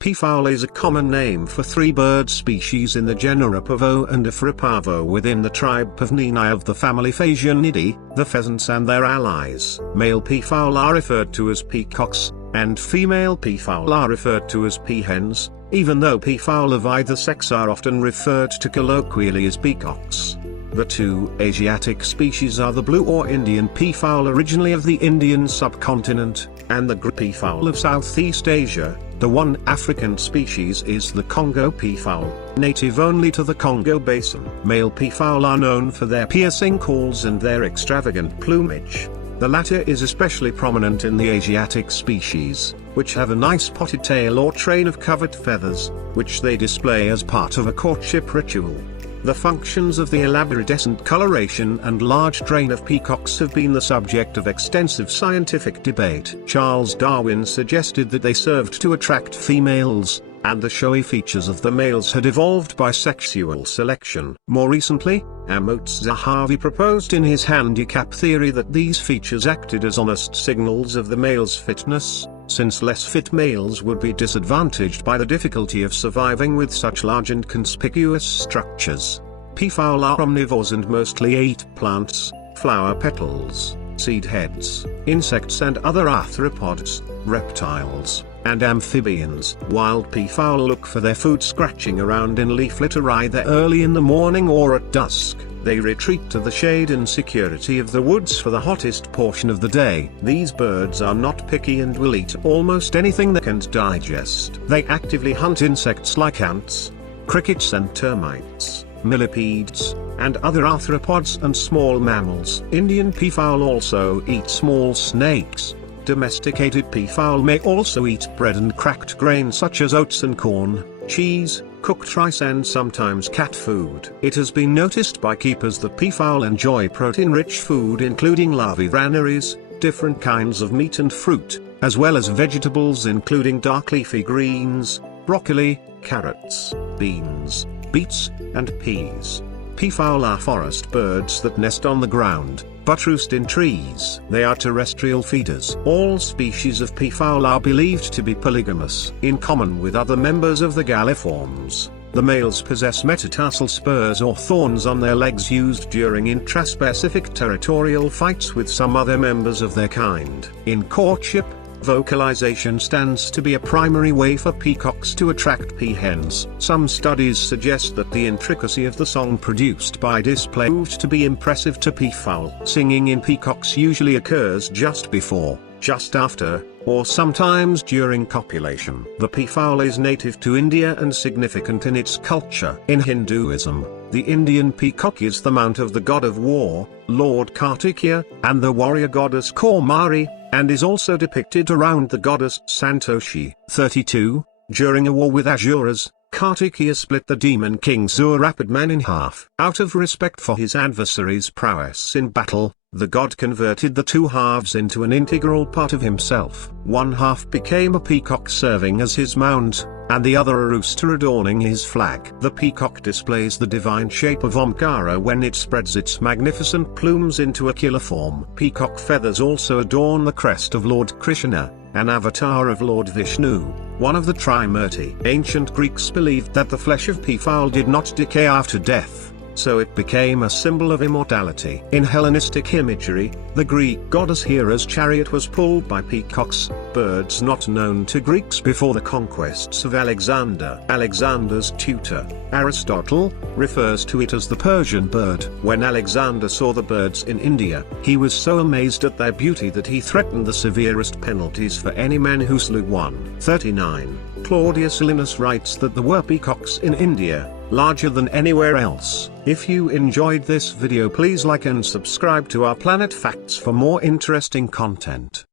Peafowl is a common name for three bird species in the genera Pavo and Afropavo within the tribe Pavonini of the family Phasianidae, the pheasants and their allies. Male peafowl are referred to as peacocks, and female peafowl are referred to as peahens, even though peafowl of either sex are often referred to colloquially as peacocks. The two Asiatic species are the blue or Indian peafowl originally of the Indian subcontinent, and the grey peafowl of Southeast Asia. The one African species is the Congo peafowl, native only to the Congo Basin. Male peafowl are known for their piercing calls and their extravagant plumage. The latter is especially prominent in the Asiatic species, which have a nice potted tail or train of covert feathers, which they display as part of a courtship ritual. The functions of the elaborescent coloration and large train of peacocks have been the subject of extensive scientific debate. Charles Darwin suggested that they served to attract females, and the showy features of the males had evolved by sexual selection. More recently, Amos Zahavi proposed in his handicap theory that these features acted as honest signals of the male's fitness, since less fit males would be disadvantaged by the difficulty of surviving with such large and conspicuous structures. Peafowl are omnivores and mostly eat plants, flower petals, seed heads, insects and other arthropods, reptiles, and amphibians. Wild peafowl look for their food scratching around in leaf litter either early in the morning or at dusk. They retreat to the shade and security of the woods for the hottest portion of the day. These birds are not picky and will eat almost anything they can digest. They actively hunt insects like ants, crickets and termites, millipedes, and other arthropods and small mammals. Indian peafowl also eat small snakes. Domesticated peafowl may also eat bread and cracked grain such as oats and corn, cheese, cooked rice and sometimes cat food. It has been noticed by keepers that peafowl enjoy protein-rich food including larvae granaries, different kinds of meat and fruit, as well as vegetables including dark leafy greens, broccoli, carrots, beans, beets, and peas. Peafowl are forest birds that nest on the ground, but roost in trees. They are terrestrial feeders. All species of peafowl are believed to be polygamous. In common with other members of the galliforms, the males possess metatarsal spurs or thorns on their legs used during intraspecific territorial fights with some other members of their kind. In courtship, vocalization stands to be a primary way for peacocks to attract peahens. Some studies suggest that the intricacy of the song produced by display proved to be impressive to peafowl. Singing in peacocks usually occurs just before, just after, or sometimes during copulation. The peafowl is native to India and significant in its culture. In Hinduism, the Indian peacock is the mount of the god of war, Lord Kartikeya, and the warrior goddess Kaumari, and is also depicted around the goddess Santoshi. 32. During a war with Asuras, Kartikeya split the demon king Surapidman in half. Out of respect for his adversary's prowess in battle, the god converted the two halves into an integral part of himself. One half became a peacock serving as his mount, and the other a rooster adorning his flag. The peacock displays the divine shape of Omkara when it spreads its magnificent plumes into a killer form. Peacock feathers also adorn the crest of Lord Krishna, an avatar of Lord Vishnu, one of the Trimurti. Ancient Greeks believed that the flesh of peafowl did not decay after death, so it became a symbol of immortality. In Hellenistic imagery, the Greek goddess Hera's chariot was pulled by peacocks, birds not known to Greeks before the conquests of Alexander. Alexander's tutor, Aristotle, refers to it as the Persian bird. When Alexander saw the birds in India, he was so amazed at their beauty that he threatened the severest penalties for any man who slew one. 39. Claudius Linus writes that there were peacocks in India, larger than anywhere else. If you enjoyed this video, please like and subscribe to our Planet Facts for more interesting content.